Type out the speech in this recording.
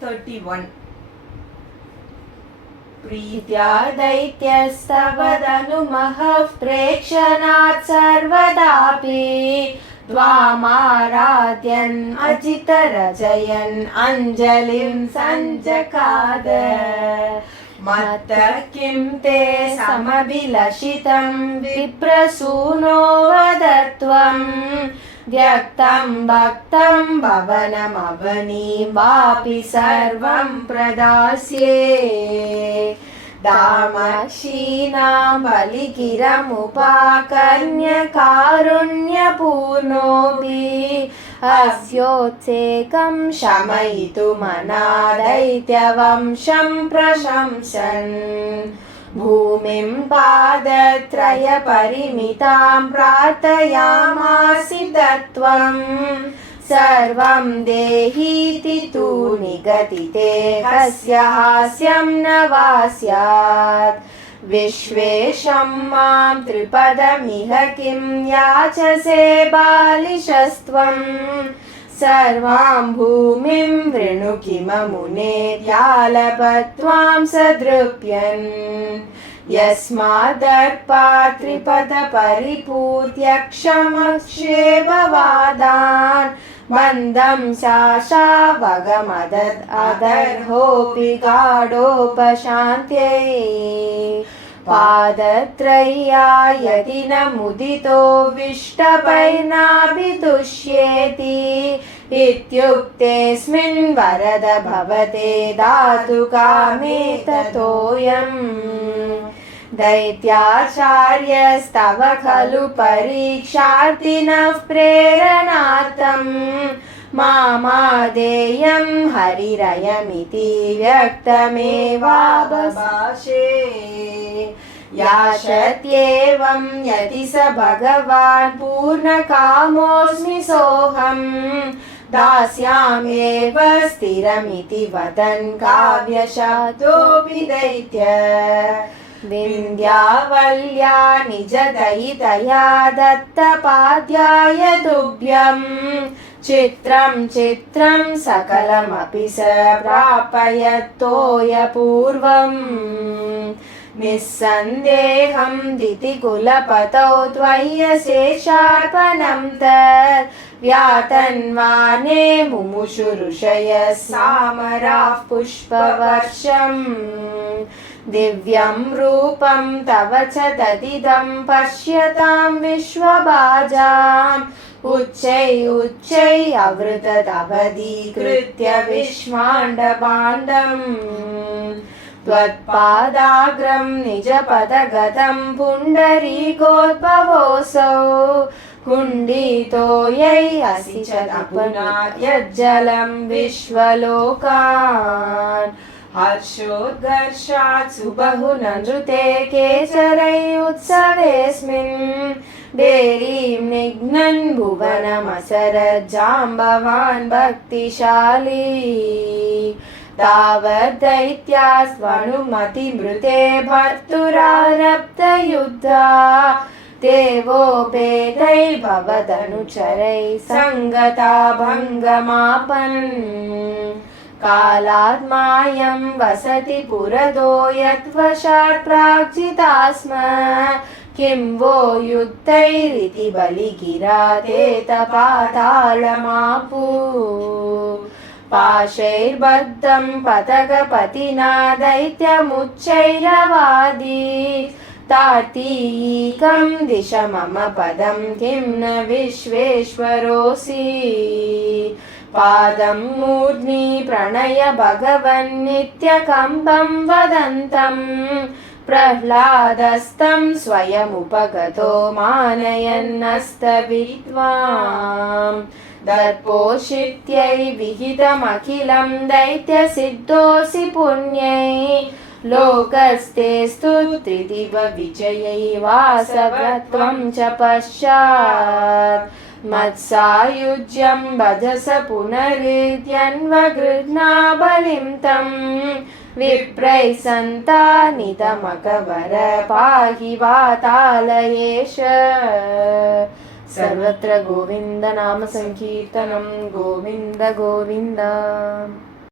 31. प्रीत्या दैत्यस्तवदनुमः प्रेक्षणात् सर्वदापि त्वामाराध्यन् अजितरजयन् अञ्जलिं सञ्जकाद। मत्तः किं ते समभिलषितं विप्रसूनो वद त्वं व्यक्तं भक्तं भवनमवनीं वापि सर्वं प्रदास्ये। दामक्षीणां बलिगिरमुपाकर्ण्य कारुण्यपूर्णोऽपि अस्योत्सेकं शमयितुमनादैत्यवंशं प्रशंसन् भूमिं पादत्रयपरिमितां प्रार्थयामासि तत्त्वं सर्वं देहीति तु निगदिते कस्य हास्यं न वा स्यात्। विश्वेशं मां त्रिपदमिह किं याचसे बालिशस्त्वं सर्वां भूमिं वृणु किममुने व्यालपत्वां सदृप्यन्। यस्मादर्पात् त्रिपदपरिपूर्त्यक्षमक्षेपवादान् बन्धं शाशावगमदद् अदर्होऽपि गाढोपशान्त्यै। पादत्रय्या यदि न मुदितो विष्टपैर्नाभितुष्येति इत्युक्तेऽस्मिन् वरद भवते दातुकामे ततोऽयम्। दैत्याचार्यस्तव खलु परीक्षार्थिनः प्रेरणार्थं मामादेयं हरिरयमिति व्यक्तमेवाबभाषे। याशत्येवं यदि स भगवान् पूर्णकामोऽस्मि सोऽहं दास्याम्येव स्थिरमिति वदन् काव्यशब्दोऽपि दैत्य। विन्ध्यावल्या निजदयितया दत्तपाद्याय तुभ्यं चित्रं चित्रं सकलमपि स प्रापयत्तोयपूर्वम्। निस्सन्देहं दितिकुलपतौ त्वय्यशेषार्पणं तत् व्यातन्वाने मुमुषुऋषयः सामराः पुष्पवर्षम्। दिव्यं रूपं तव च तदिदं पश्यतां विश्वभाजाम् उच्चैः अवृतदवधीकृत्य विश्वाण्डभाण्डम्। त्वत्पादाग्रं निजपदगतं पुण्डरीकोद्भवोऽसौ कुण्डितो यैरसि च तपुनात् यज्जलं विश्वलोकान्। हर्षोद्घर्षात् सुबहुननृते केचरैरुत्सवेऽस्मिन् देरीं निघ्नन् भुवनमसरज्जाम्बवान् भक्तिशाली। तावद्दैत्यास्त्वनुमतिमृते भर्तुरारब्धयुद्धा देवोपेतैर्भवदनुचरैः सङ्गता भङ्गमापन्। कालात्मायं वसति पुरतो यद्वशात् प्राग्जिता स्म किं वो युद्धैरिति बलिगिरा तेतपातालमापु। पाशैर्बद्धं पतगपतिना दैत्यमुच्चैरवादी तार्तीकं दिश मम पदं किं न विश्वेश्वरोऽसि। पादं मूर्ध्नि प्रणय भगवन्नित्यकम्पं वदन्तं प्रह्लादस्तं स्वयमुपगतो मानयन्नस्तविद्वाम्। दर्पोषित्यै विहितमखिलं दैत्यसिद्धोऽसि पुण्यै लोकस्ते स्तुत्रिदिव विजयै वासवत्वं च पश्चात्। मत्सायुज्यं भजस पुनरित्यन्वगृह्णा बलिं तं विप्रैः सन्तानितमकवर पाहि वातालयेश। सर्वत्र गोविन्द नाम संकीर्तनं गोविन्द गोविन्द।